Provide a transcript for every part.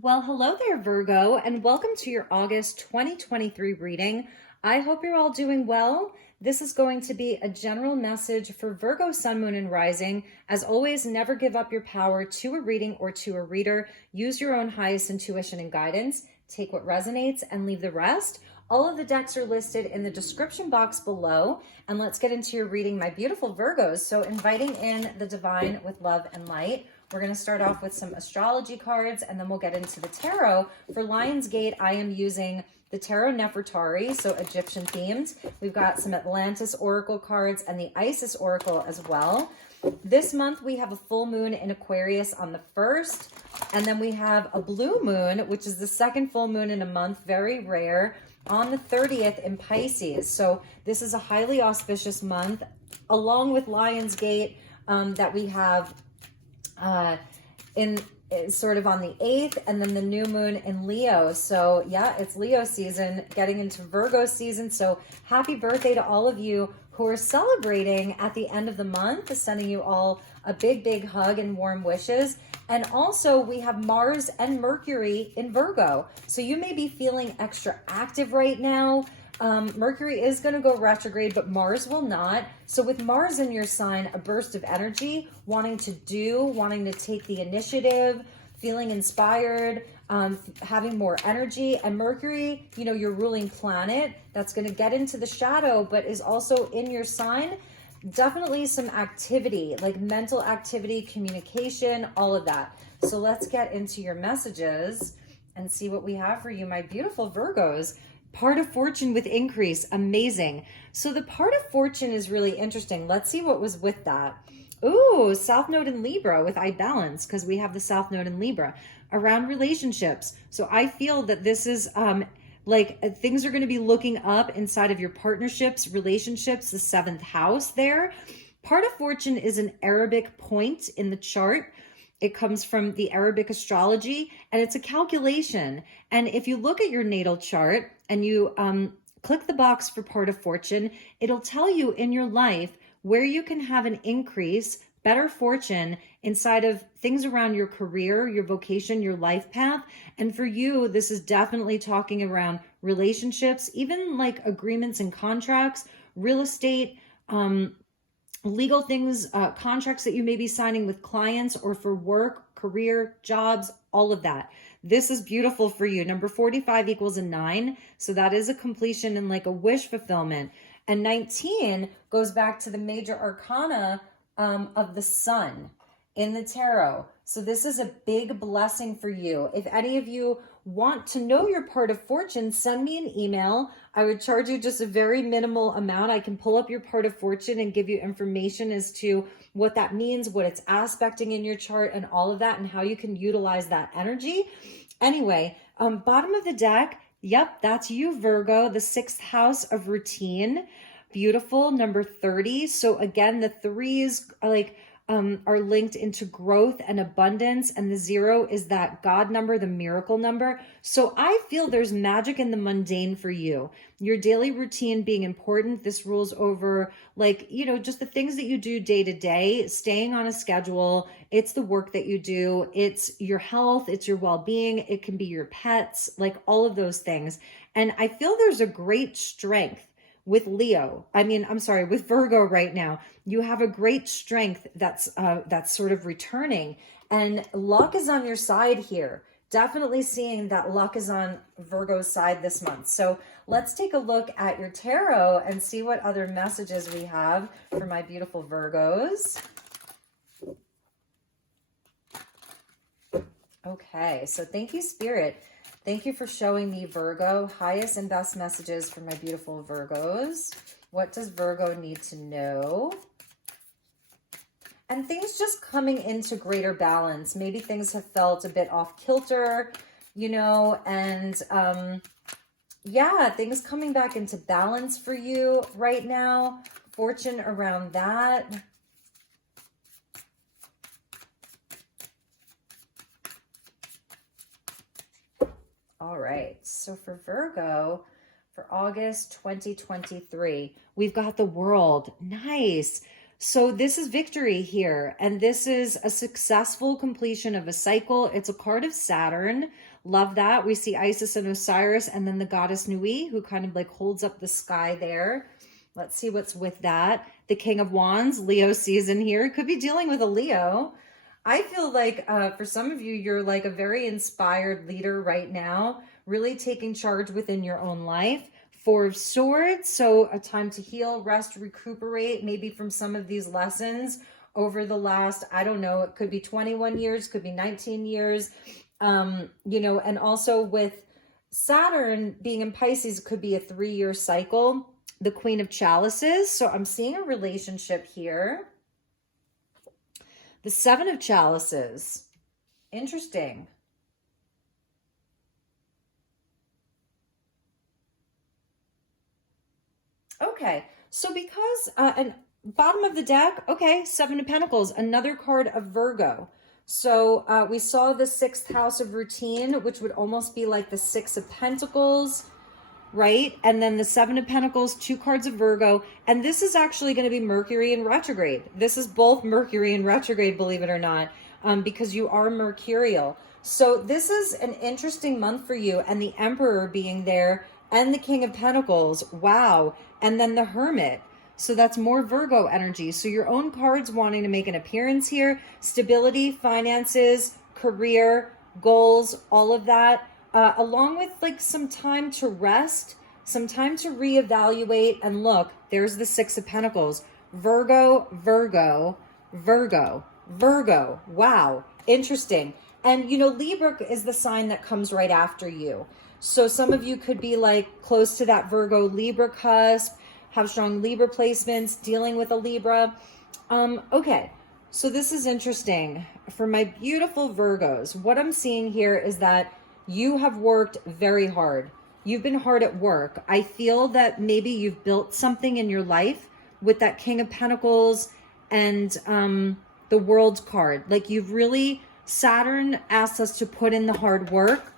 Well, hello there, Virgo, and welcome to your August 2023 reading. I hope you're all doing well. This is going to be a general message for Virgo, Sun, Moon, and Rising. As always, never give up your power to a reading or to a reader. Use your own highest intuition and guidance. Take what resonates and leave the rest. All of the decks are listed in the description box below. And let's get into your reading, my beautiful Virgos. So inviting in the divine with love and light. We're going to start off with some astrology cards, and then we'll get into the tarot. For Lionsgate, I am using the Tarot Nefertari, so Egyptian themed. We've got some Atlantis Oracle cards and the Isis Oracle as well. This month, we have a full moon in Aquarius on the 1st, and then we have a blue moon, which is the second full moon in a month, very rare, on the 30th in Pisces. So this is a highly auspicious month, along with Lionsgate, that we have in sort of on the 8th, and then the new moon in Leo. So yeah, it's Leo season, getting into Virgo season. So happy birthday to all of you who are celebrating at the end of the month. Sending you all a big hug and warm wishes. And also we have Mars and Mercury in Virgo. So you may be feeling extra active right now. Mercury is going to go retrograde, but Mars will not. So with Mars in your sign, a burst of energy, wanting to do, wanting to take the initiative, feeling inspired, having more energy. And Mercury, you know, your ruling planet, that's going to get into the shadow, but is also in your sign. Definitely some activity, like mental activity, communication, all of that. So let's get into your messages and see what we have for you, my beautiful Virgos. Part of fortune with increase. Amazing. So the part of fortune is really interesting. Let's see what was with that. Ooh, South Node in Libra with I balance, because we have the South Node in Libra around relationships. So I feel that this is like things are going to be looking up inside of your partnerships, relationships, the 7th house there. Part of fortune is an Arabic point in the chart. It comes from the Arabic astrology, and it's a calculation. And if you look at your natal chart and you click the box for part of fortune, it'll tell you in your life where you can have an increase, better fortune inside of things around your career, your vocation, your life path. And for you, this is definitely talking around relationships, even like agreements and contracts, real estate, legal things, contracts that you may be signing with clients or for work, career, jobs, all of that. This is beautiful for you. Number 45 equals a 9. So that is a completion and like a wish fulfillment. And 19 goes back to the major arcana of the sun in the tarot. So this is a big blessing for you. If any of you want to know your part of fortune, send me an email. I would charge you just a very minimal amount. I can pull up your part of fortune and give you information as to what that means, what it's aspecting in your chart, and all of that, and how you can utilize that energy. Anyway, bottom of the deck, yep, that's you, Virgo, the 6th house of routine. Beautiful. Number 30. So again, the threes are linked into growth and abundance, and the 0 is that God number, the miracle number. So I feel there's magic in the mundane for you. Your daily routine being important. This rules over, like, you know, just the things that you do day to day, staying on a schedule. It's the work that you do. It's your health. It's your well-being. It can be your pets, like all of those things. And I feel there's a great strength with with Virgo right now. You have a great strength that's sort of returning, and luck is on your side here. Definitely seeing that luck is on Virgo's side this month. So let's take a look at your tarot and see what other messages we have for my beautiful Virgos. Okay, so thank you, Spirit. Thank you for showing me, Virgo, highest and best messages for my beautiful Virgos. What does Virgo need to know? And things just coming into greater balance. Maybe things have felt a bit off kilter, you know, and yeah, things coming back into balance for you right now. Fortune around that. All right, so for Virgo, for August 2023, we've got the World. Nice. So this is victory here, and this is a successful completion of a cycle. It's a card of Saturn. Love that. We see Isis and Osiris, and then the goddess Nui, who kind of like holds up the sky there. Let's see what's with that. The King of Wands, Leo season here. Could be dealing with a Leo. I feel like for some of you, you're like a very inspired leader right now, really taking charge within your own life. Four of Swords, so a time to heal, rest, recuperate, maybe from some of these lessons over the last, I don't know, it could be 21 years, could be 19 years, you know, and also with Saturn being in Pisces, could be a 3-year cycle. The Queen of Chalices, so I'm seeing a relationship here. The Seven of Chalices, interesting. Okay, so because, and bottom of the deck, okay, Seven of Pentacles, another card of Virgo. So we saw the 6th house of routine, which would almost be like the 6 of Pentacles, right? And then the 7 of Pentacles, 2 cards of Virgo. And this is actually going to be Mercury in retrograde. This is both Mercury in retrograde, believe it or not, because you are mercurial. So this is an interesting month for you, and the Emperor being there and the King of Pentacles. Wow. And then the Hermit. So that's more Virgo energy. So your own cards wanting to make an appearance here. Stability, finances, career, goals, all of that. Along with like some time to rest, some time to reevaluate. And look, there's the 6 of Pentacles. Virgo, Virgo, Virgo, Virgo. Wow. Interesting. And you know, Libra is the sign that comes right after you. So some of you could be like close to that Virgo Libra cusp, have strong Libra placements, dealing with a Libra. Okay, so this is interesting. For my beautiful Virgos, what I'm seeing here is that you have worked very hard. You've been hard at work. I feel that maybe you've built something in your life with that King of Pentacles and the World card. Like you've really, Saturn asks us to put in the hard work.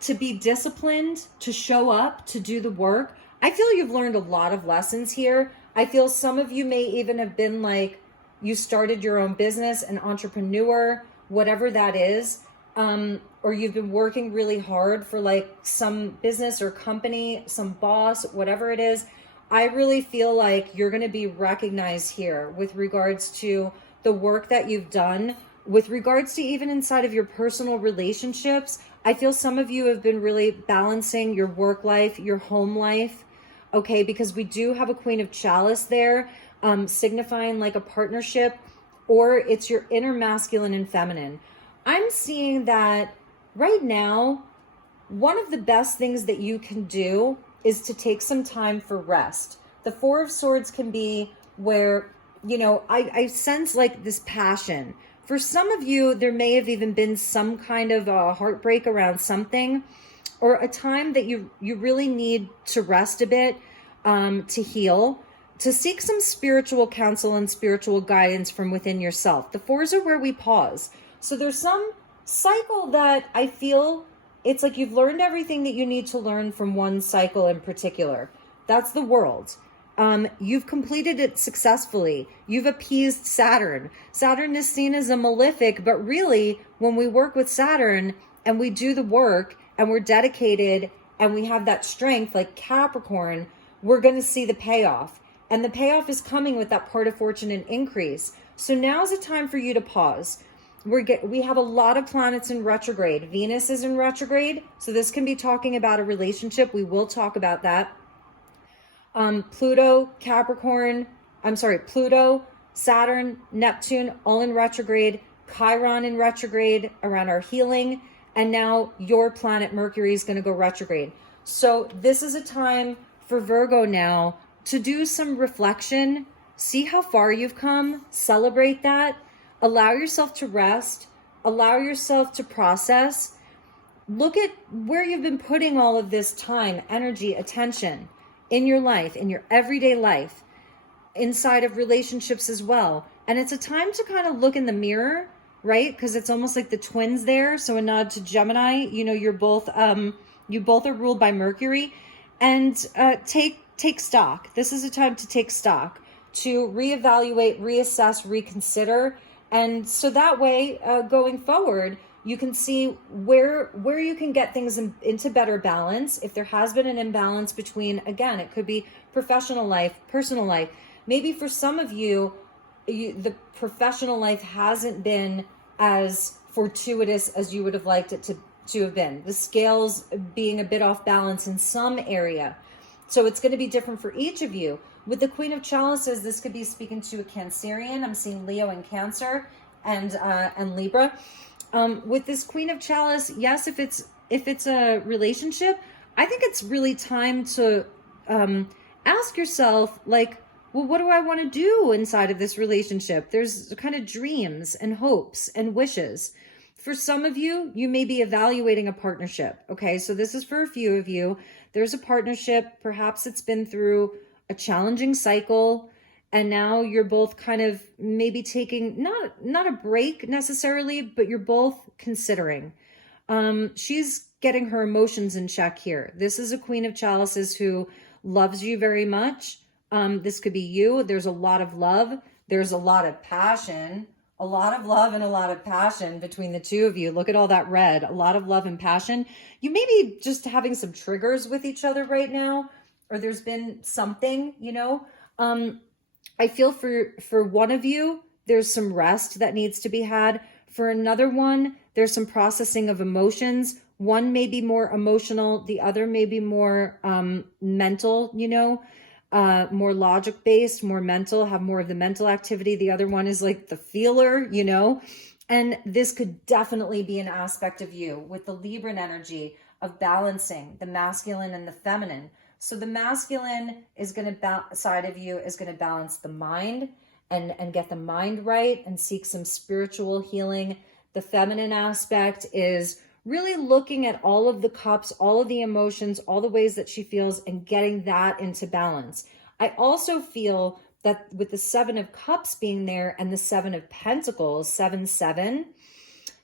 To be disciplined, to show up, to do the work. I feel you've learned a lot of lessons here. I feel some of you may even have been like, you started your own business, an entrepreneur, whatever that is. Or you've been working really hard for like some business or company, some boss, whatever it is. I really feel like you're going to be recognized here with regards to the work that you've done. With regards to even inside of your personal relationships, I feel some of you have been really balancing your work life, your home life, okay? Because we do have a Queen of Chalice there, signifying like a partnership, or it's your inner masculine and feminine. I'm seeing that right now, one of the best things that you can do is to take some time for rest. The 4 of Swords can be where, you know, I sense like this passion. For some of you, there may have even been some kind of a heartbreak around something, or a time that you really need to rest a bit, to heal, to seek some spiritual counsel and spiritual guidance from within yourself. The 4s are where we pause. So there's some cycle that I feel it's like you've learned everything that you need to learn from one cycle in particular. That's the World. You've completed it successfully. You've appeased Saturn. Saturn is seen as a malefic, but really when we work with Saturn and we do the work and we're dedicated and we have that strength like Capricorn, we're going to see the payoff. And the payoff is coming with that part of fortune and increase. So now's the time for you to pause. We have a lot of planets in retrograde. Venus is in retrograde. So this can be talking about a relationship. We will talk about that. Pluto, Saturn, Neptune, all in retrograde, Chiron in retrograde around our healing, and now your planet Mercury is going to go retrograde. So this is a time for Virgo now to do some reflection, see how far you've come, celebrate that, allow yourself to rest, allow yourself to process, look at where you've been putting all of this time, energy, attention in your life, in your everyday life, inside of relationships as well. And it's a time to kind of look in the mirror, right? Because it's almost like the twins there. So a nod to Gemini, you know, you both are ruled by Mercury, and take stock. This is a time to take stock. to reevaluate, reassess, reconsider. And so that way, going forward, you can see where you can get things into better balance. If there has been an imbalance between, again, it could be professional life, personal life. Maybe for some of you, the professional life hasn't been as fortuitous as you would have liked it to have been. The scales being a bit off balance in some area. So it's going to be different for each of you. With the Queen of Chalices, this could be speaking to a Cancerian. I'm seeing Leo and Cancer and Libra. With this Queen of Chalice, yes, if it's a relationship, I think it's really time to ask yourself, like, well, what do I want to do inside of this relationship? There's kind of dreams and hopes and wishes. For some of you, you may be evaluating a partnership. Okay, so this is for a few of you. There's a partnership, perhaps it's been through a challenging cycle, and now you're both kind of maybe taking not a break necessarily, but you're both considering. She's getting her emotions in check here. This is a Queen of Chalices who loves you very much. This could be you. There's a lot of love. There's a lot of passion, a lot of love and a lot of passion between the two of you. Look at all that red, a lot of love and passion. You may be just having some triggers with each other right now, or there's been something, I feel for one of you, there's some rest that needs to be had. For another one, there's some processing of emotions. One may be more emotional. The other may be more mental, more logic based, more mental, have more of the mental activity. The other one is like the feeler, and this could definitely be an aspect of you with the Libran energy of balancing the masculine and the feminine. So the masculine is going to side of you is going to balance the mind and get the mind right and seek some spiritual healing. The feminine aspect is really looking at all of the cups, all of the emotions, all the ways that she feels, and getting that into balance. I also feel that with the 7 of Cups being there and the 7 of Pentacles, 7-7,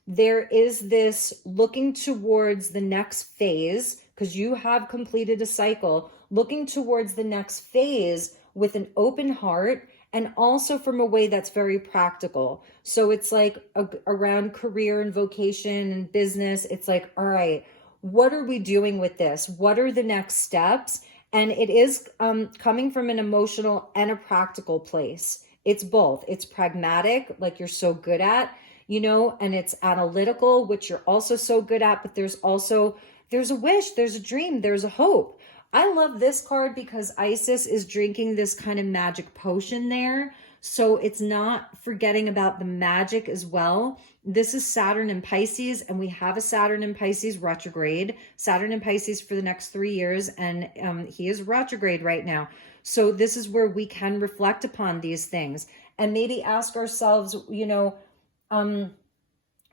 there is this looking towards the next phase, because you have completed a cycle, looking towards the next phase with an open heart, and also from a way that's very practical. So it's like around career and vocation and business. It's like, all right, what are we doing with this? What are the next steps? And it is coming from an emotional and a practical place. It's both. It's pragmatic, like you're so good at, and it's analytical, which you're also so good at, but there's a wish, there's a dream, there's a hope. I love this card because Isis is drinking this kind of magic potion there. So it's not forgetting about the magic as well. This is Saturn in Pisces, and we have a Saturn in Pisces retrograde. Saturn in Pisces for the next 3 years, and he is retrograde right now. So this is where we can reflect upon these things and maybe ask ourselves,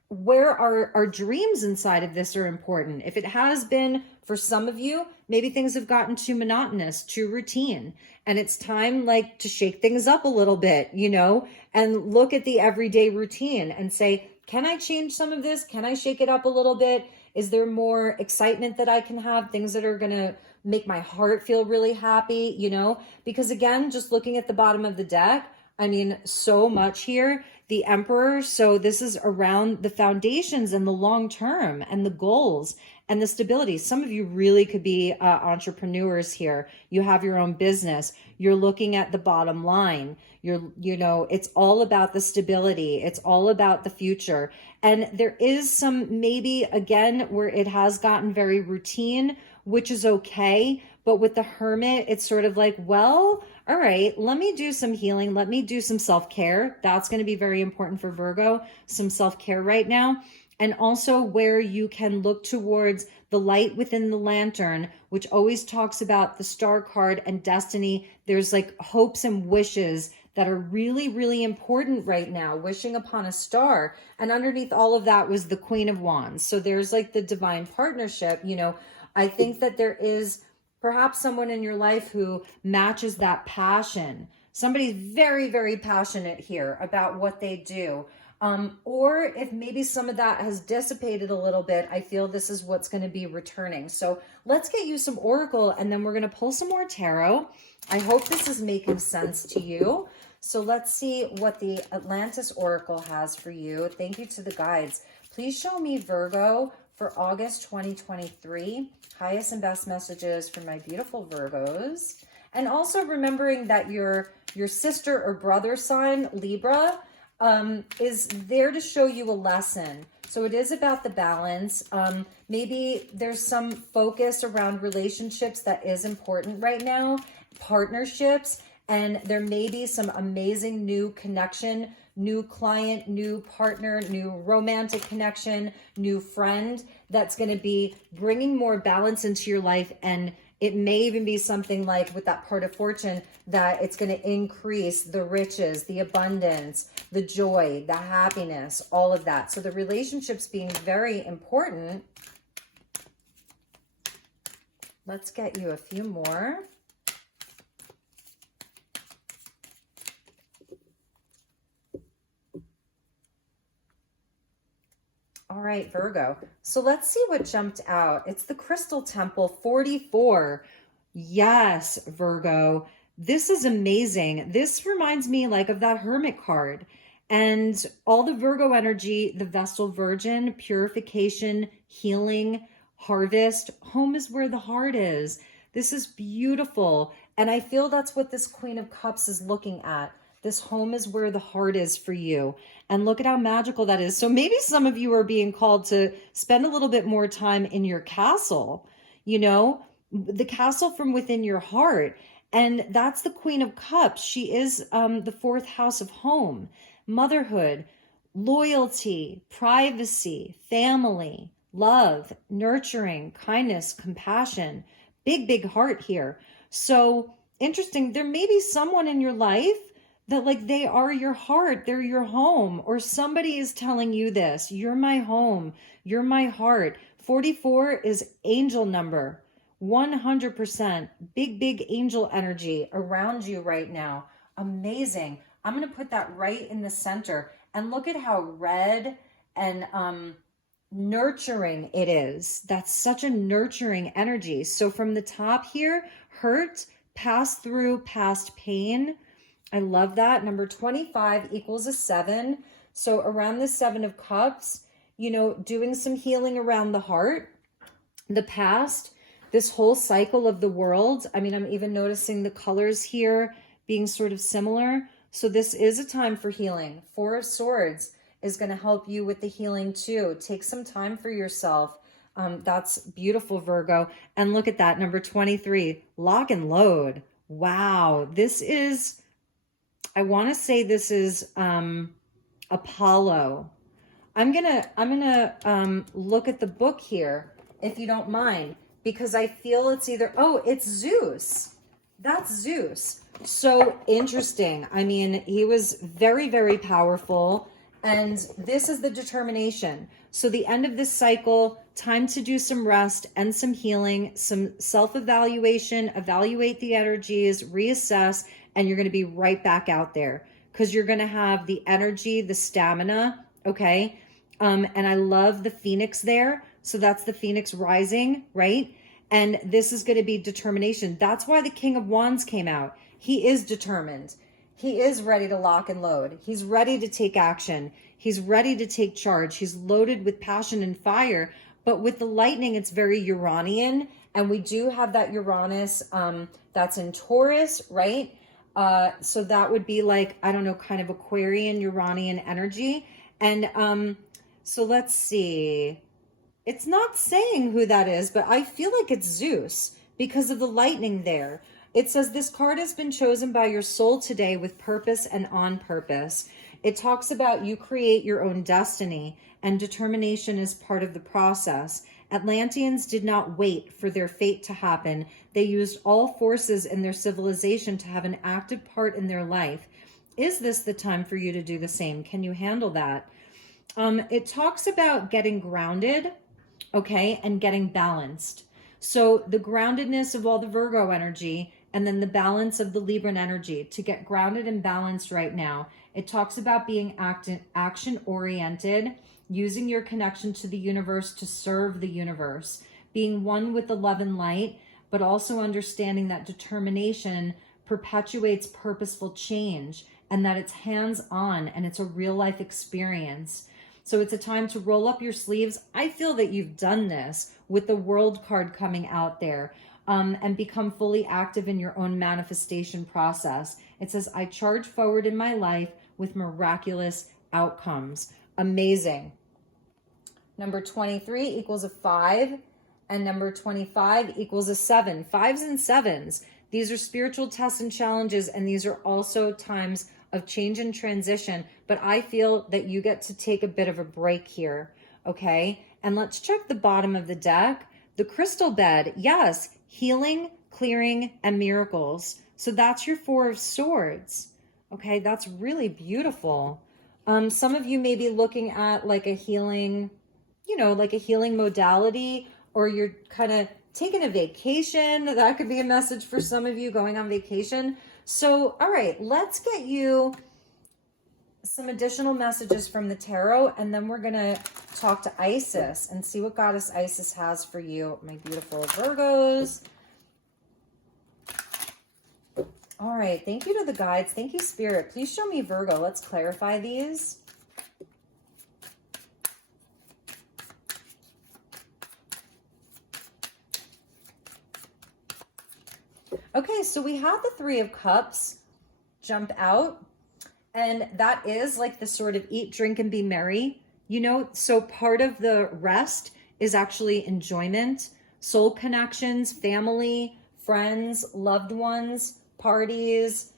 where our dreams inside of this are important. If it has been for some of you, maybe things have gotten too monotonous, too routine, and it's time to shake things up a little bit, and look at the everyday routine and say, can I change some of this? Can I shake it up a little bit? Is there more excitement that I can have? Things that are going to make my heart feel really happy, because again, just looking at the bottom of the deck, I mean, so much here. The Emperor, so this is around the foundations and the long term and the goals and the stability. Some of you really could be entrepreneurs here. You have your own business. You're looking at the bottom line. It's all about the stability. It's all about the future. And there is some, maybe again, where it has gotten very routine, which is okay. But with the Hermit, it's sort of like, well, all right, let me do some healing. Let me do some self-care. That's going to be very important for Virgo, some self-care right now. And also where you can look towards the light within the lantern, which always talks about the star card and destiny. There's hopes and wishes that are really, really important right now, wishing upon a star. And underneath all of that was the Queen of Wands. So there's the divine partnership. I think that there is perhaps someone in your life who matches that passion. Somebody's very, very passionate here about what they do. Or if maybe some of that has dissipated a little bit, I feel this is what's going to be returning. So let's get you some oracle, and then we're going to pull some more tarot. I hope this is making sense to you. So let's see what the Atlantis oracle has for you. Thank you to the guides. Please show me Virgo for August 2023. Highest and best messages for my beautiful Virgos. And also remembering that your sister or brother sign, Libra, is there to show you a lesson. So it is about the balance. Maybe there's some focus around relationships that is important right now, partnerships, and there may be some amazing new connection, new client, new partner, new romantic connection, new friend that's going to be bringing more balance into your life. And it may even be something like with that part of fortune that it's going to increase the riches, the abundance, the joy, the happiness, all of that. So the relationships being very important. Let's get you a few more. All right, Virgo. So let's see what jumped out. It's the Crystal Temple 44. Yes, Virgo. This is amazing. This reminds me like of that Hermit card and all the Virgo energy, the Vestal Virgin, purification, healing, harvest. Home is where the heart is. This is beautiful. And I feel that's what this Queen of Cups is looking at. This home is where the heart is for you. And look at how magical that is. So maybe some of you are being called to spend a little bit more time in your castle, you know, the castle from within your heart. And that's the Queen of Cups. She is the fourth house of home, motherhood, loyalty, privacy, family, love, nurturing, kindness, compassion, big, big heart here. So interesting. There may be someone in your life that like they are your heart, they're your home, or somebody is telling you this, you're my home, you're my heart. 44 is angel number, 100%, big, big angel energy around you right now. Amazing. I'm going to put that right in the center and look at how red and nurturing it is. That's such a nurturing energy. So from the top here, hurt, pass through, past pain. I love that. Number 25 equals a 7. So around the 7 of Cups, you know, doing some healing around the heart, the past, this whole cycle of the world. I mean, I'm even noticing the colors here being sort of similar. So this is a time for healing. 4 of Swords is going to help you with the healing too. Take some time for yourself. That's beautiful, Virgo. And look at that. Number 23, lock and load. Wow. This is... I want to say this is Apollo. I'm gonna look at the book here, if you don't mind, because I feel it's either, oh, it's Zeus. That's Zeus. So interesting. I mean, he was very, very powerful, and this is the determination. So the end of this cycle, time to do some rest and some healing, some self-evaluation, evaluate the energies, reassess, and you're going to be right back out there because you're going to have the energy, the stamina. Okay. And I love the Phoenix there. So that's the Phoenix rising, right? And this is going to be determination. That's why the King of Wands came out. He is determined. He is ready to lock and load. He's ready to take action. He's ready to take charge. He's loaded with passion and fire. But with the lightning, it's very Uranian. And we do have that Uranus that's in Taurus, right? So that would be like, I don't know, kind of Aquarian, Uranian energy. And so let's see. It's not saying who that is, but I feel like it's Zeus because of the lightning there. It says this card has been chosen by your soul today with purpose and on purpose. It talks about you create your own destiny and determination is part of the process. Atlanteans did not wait for their fate to happen. They used all forces in their civilization to have an active part in their life. Is this the time for you to do the same? Can you handle that? It talks about getting grounded, okay, and getting balanced. So the groundedness of all the Virgo energy and then the balance of the Libran energy to get grounded and balanced right now. It talks about being action oriented, using your connection to the universe to serve the universe, being one with the love and light, but also understanding that determination perpetuates purposeful change and that it's hands-on and it's a real life experience. So it's a time to roll up your sleeves. I feel that you've done this with the World card coming out there, and become fully active in your own manifestation process. It says, I charge forward in my life with miraculous outcomes. Amazing. Number 23 equals a 5, and number 25 equals a 7. 5s and 7s. These are spiritual tests and challenges, and these are also times of change and transition. But I feel that you get to take a bit of a break here, okay? And let's check the bottom of the deck. The crystal bed, yes, healing, clearing, and miracles. So that's your 4 of Swords. Okay, that's really beautiful. Some of you may be looking at like a healing, like a healing modality, or you're kind of taking a vacation. That could be a message for some of you, going on vacation. So, all right, let's get you some additional messages from the tarot, and then we're going to talk to Isis and see what Goddess Isis has for you, my beautiful Virgos. All right, thank you to the guides. Thank you, Spirit. Please show me Virgo. Let's clarify these. Okay, so we have the 3 of Cups jump out. And that is like the sort of eat, drink, and be merry, so part of the rest is actually enjoyment, soul connections, family, friends, loved ones, parties,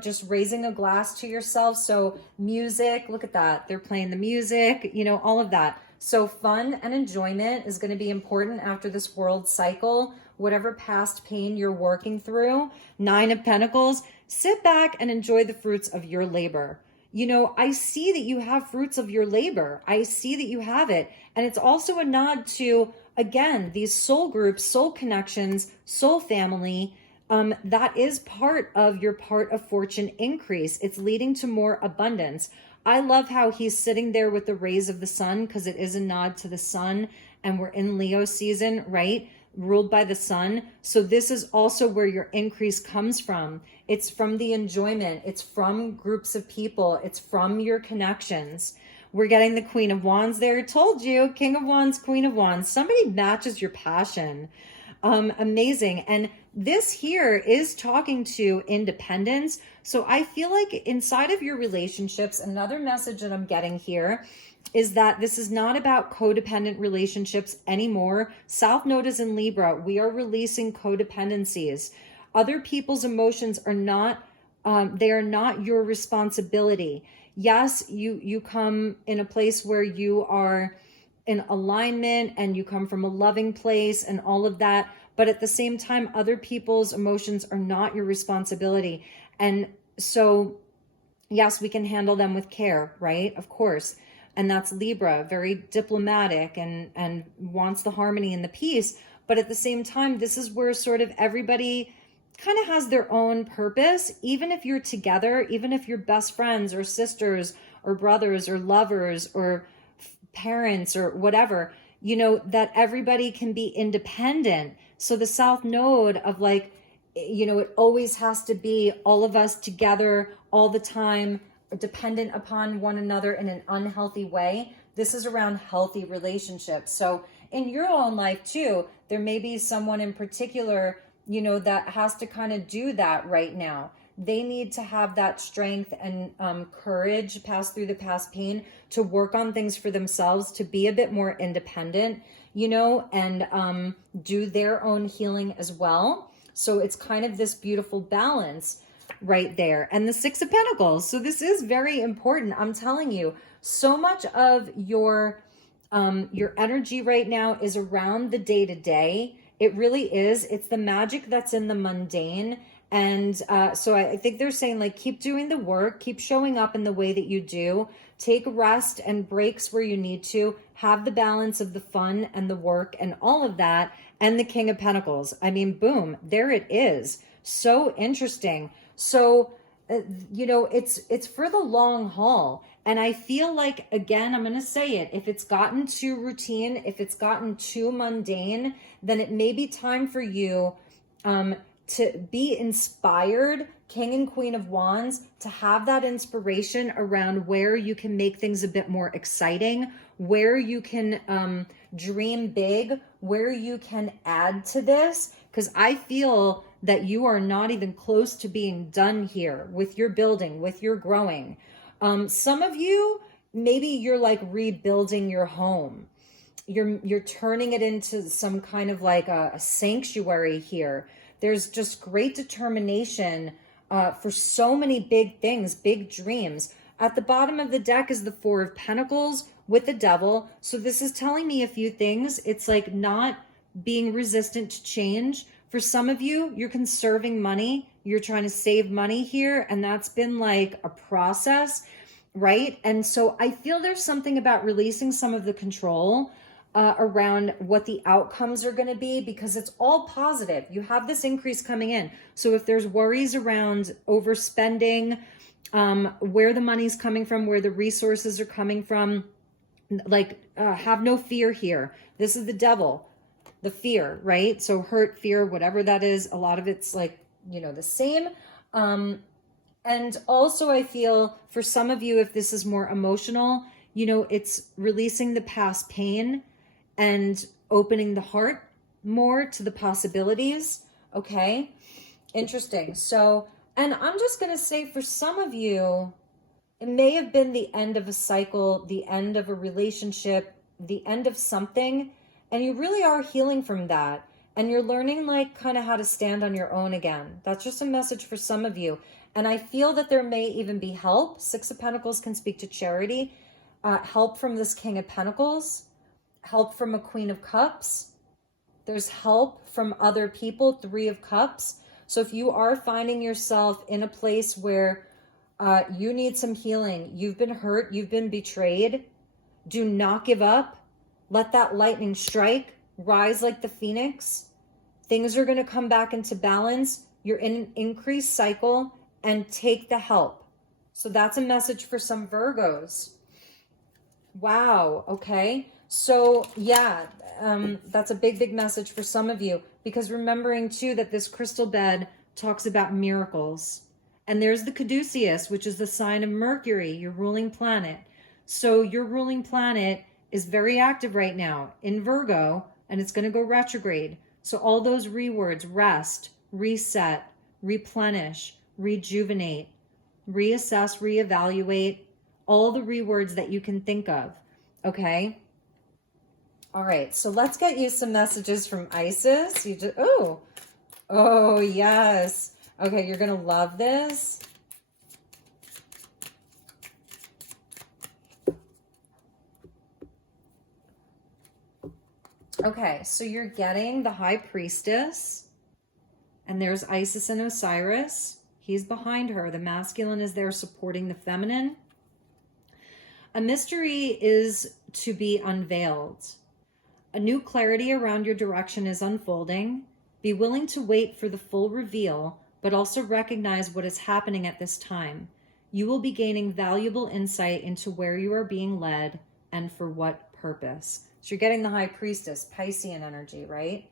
just raising a glass to yourself. So music, look at that. They're playing the music, all of that. So fun and enjoyment is going to be important after this world cycle, whatever past pain you're working through. 9 of Pentacles. Sit back and enjoy the fruits of your labor. I see that you have fruits of your labor. I see that you have it. And it's also a nod to, again, these soul groups, soul connections, soul family. That is part of your part of fortune increase. It's leading to more abundance. I love how he's sitting there with the rays of the sun, because it is a nod to the sun, and we're in Leo season, right? Ruled by the sun. So this is also where your increase comes from. It's from the enjoyment. It's from groups of people. It's from your connections. We're getting the Queen of Wands there. Told you, King of Wands, Queen of Wands. Somebody matches your passion. Amazing. And this here is talking to independence. So I feel like inside of your relationships, another message that I'm getting here is that this is not about codependent relationships anymore. South Node is in Libra. We are releasing codependencies. Other people's emotions are not, they are not your responsibility. Yes, you come in a place where you are in alignment and you come from a loving place and all of that. But at the same time, other people's emotions are not your responsibility. And so, yes, we can handle them with care, right? Of course. And that's Libra, very diplomatic and wants the harmony and the peace. But at the same time, this is where sort of everybody kind of has their own purpose. Even if you're together, even if you're best friends or sisters or brothers or lovers or parents or whatever, that everybody can be independent. So the South Node of like, it always has to be all of us together all the time, dependent upon one another in an unhealthy way. This is around healthy relationships. So in your own life too, there may be someone in particular, that has to kind of do that right now. They need to have that strength and courage, pass through the past pain, to work on things for themselves, to be a bit more independent, and do their own healing as well. So it's kind of this beautiful balance right there. And the 6 of Pentacles. So this is very important. I'm telling you, so much of your energy right now is around the day-to-day. It really is. It's the magic that's in the mundane. And so I think they're saying, like, keep doing the work, keep showing up in the way that you do, take rest and breaks where you need to, have the balance of the fun and the work and all of that. And the King of Pentacles. I mean, boom, there it is. So interesting. So, you know, it's for the long haul. And I feel like, again, I'm going to say it, if it's gotten too routine, if it's gotten too mundane, then it may be time for you to be inspired, King and Queen of Wands, to have that inspiration around where you can make things a bit more exciting, where you can dream big, where you can add to this. Because I feel that you are not even close to being done here with your building, with your growing. Some of you, maybe you're like rebuilding your home. You're turning it into some kind of like a sanctuary here. There's just great determination for so many big things, big dreams. At the bottom of the deck is the Four of Pentacles with the Devil. So this is telling me a few things. It's like not being resistant to change. For some of you, you're conserving money. You're trying to save money here. And that's been like a process, right? And so I feel there's something about releasing some of the control around what the outcomes are going to be, because it's all positive. You have this increase coming in. So if there's worries around overspending, where the money's coming from, where the resources are coming from, like have no fear here. This is the Devil, the fear, right? So hurt, fear, whatever that is, a lot of it's like, you know, the same. And also I feel for some of you, if this is more emotional, you know, it's releasing the past pain and opening the heart more to the possibilities. Okay. Interesting. So, and I'm just going to say for some of you, it may have been the end of a cycle, the end of a relationship, the end of something, and you really are healing from that. And you're learning like kind of how to stand on your own again. That's just a message for some of you. And I feel that there may even be help. Six of Pentacles can speak to charity. Help from this King of Pentacles. Help from a Queen of Cups. There's help from other people, Three of Cups. So if you are finding yourself in a place where you need some healing, you've been hurt, you've been betrayed, do not give up. Let that lightning strike. Rise like the phoenix. Things are going to come back into balance. You're in an increased cycle, and take the help. So that's a message for some Virgos. Wow. Okay. So yeah, that's a big, big message for some of you, because remembering too that this crystal bed talks about miracles. And there's the caduceus, which is the sign of Mercury, your ruling planet. So your ruling planet is very active right now in Virgo, and it's going to go retrograde. So all those rewords: rest, reset, replenish, rejuvenate, reassess, reevaluate, all the rewords that you can think of. Okay. All right. So let's get you some messages from Isis. You just, oh yes. Okay. You're going to love this. Okay, so you're getting the High Priestess, and there's Isis and Osiris. He's behind her. The masculine is there supporting the feminine. A mystery is to be unveiled. A new clarity around your direction is unfolding. Be willing to wait for the full reveal, but also recognize what is happening at this time. You will be gaining valuable insight into where you are being led and for what purpose. So you're getting the High Priestess, Piscean energy, right?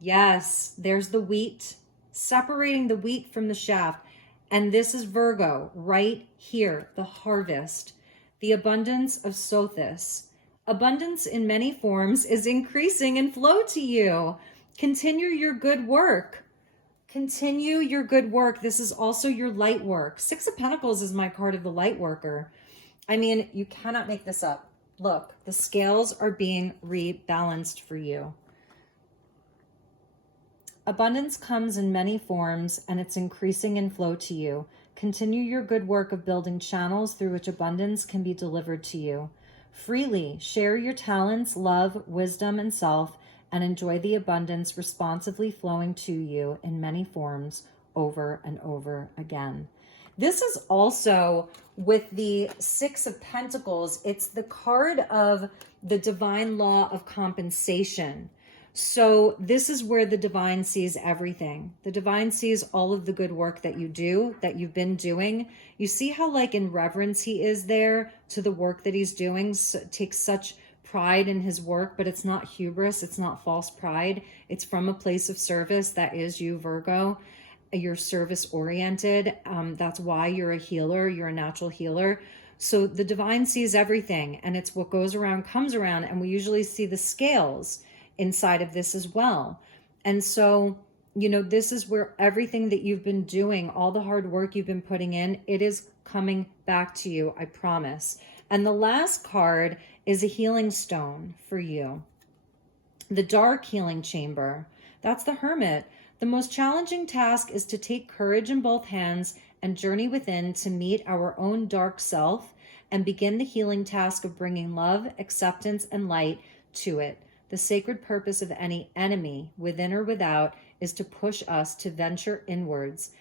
Yes, there's the wheat, separating the wheat from the shaft. And this is Virgo right here, the harvest, the abundance of Sothis. Abundance in many forms is increasing in flow to you. Continue your good work. Continue your good work. This is also your light work. Six of Pentacles is my card of the light worker. I mean, you cannot make this up. Look, the scales are being rebalanced for you. Abundance comes in many forms, and it's increasing in flow to you. Continue your good work of building channels through which abundance can be delivered to you. Freely share your talents, love, wisdom, and self, and enjoy the abundance responsively flowing to you in many forms over and over again. This is also with the Six of Pentacles. It's the card of the divine law of compensation. So this is where the divine sees everything. The divine sees all of the good work that you do, that you've been doing. You see how like in reverence he is there to the work that he's doing, so, takes such pride in his work, but it's not hubris, it's not false pride. It's from a place of service. That is you, Virgo. You're service oriented. That's why you're a healer. You're a natural healer. So the divine sees everything, and it's what goes around comes around. And we usually see the scales inside of this as well. And so, you know, this is where everything that you've been doing, all the hard work you've been putting in, it is coming back to you, I promise. And the last card is a healing stone for you. The dark healing chamber. That's the Hermit. The most challenging task is to take courage in both hands and journey within to meet our own dark self and begin the healing task of bringing love, acceptance, and light to it. The sacred purpose of any enemy, within or without, is to push us to venture inwards,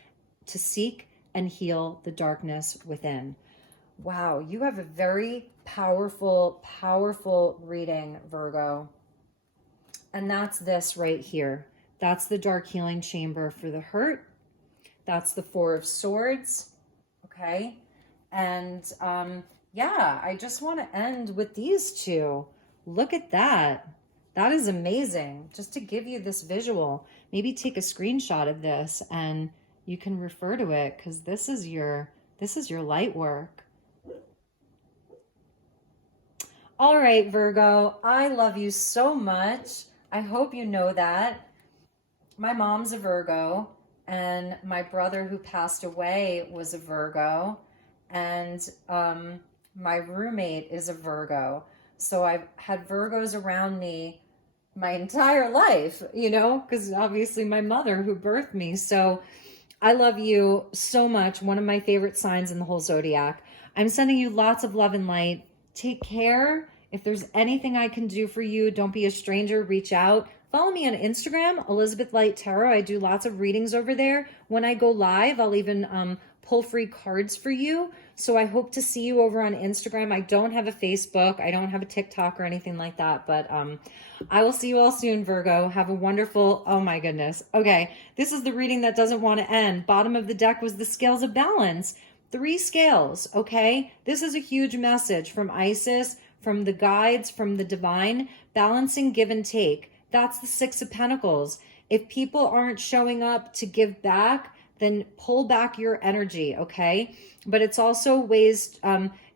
to seek and heal the darkness within. Wow, you have a very powerful, powerful reading, Virgo. And that's this right here. That's the dark healing chamber for the hurt. That's the Four of Swords. Okay. And yeah, I just want to end with these two. Look at that. That is amazing. Just to give you this visual, maybe take a screenshot of this and you can refer to it, because this is your light work. All right, Virgo, I love you so much. I hope you know that. My mom's a Virgo, and my brother who passed away was a Virgo, and my roommate is a Virgo. So I've had Virgos around me my entire life, you know, because obviously my mother who birthed me. So I love you so much. One of my favorite signs in the whole zodiac. I'm sending you lots of love and light. Take care. If there's anything I can do for you, don't be a stranger. Reach out. Follow me on Instagram, Elizabeth Light Tarot. I do lots of readings over there. When I go live, I'll even pull free cards for you. So I hope to see you over on Instagram. I don't have a Facebook. I don't have a TikTok or anything like that. But I will see you all soon, Virgo. Have a wonderful, oh my goodness. Okay, this is the reading that doesn't want to end. Bottom of the deck was the scales of balance. 3 scales, okay? This is a huge message from Isis, from the guides, from the divine. Balancing give and take. That's the 6 of Pentacles. If people aren't showing up to give back, then pull back your energy, okay? But it's also ways,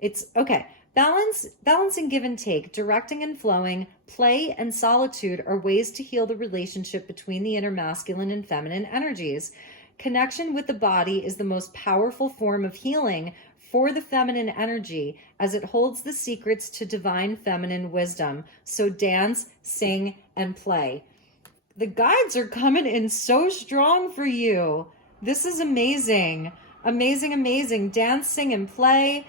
it's, okay. Balancing give and take, directing and flowing, play and solitude are ways to heal the relationship between the inner masculine and feminine energies. Connection with the body is the most powerful form of healing for the feminine energy, as it holds the secrets to divine feminine wisdom. So dance, sing, and play. The guides are coming in so strong for you. This is amazing. Amazing, amazing. Dance, sing, and play.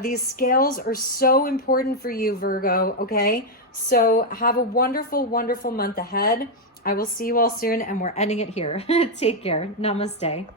These scales are so important for you, Virgo, okay? So have a wonderful, wonderful month ahead. I will see you all soon, and we're ending it here. Take care. Namaste.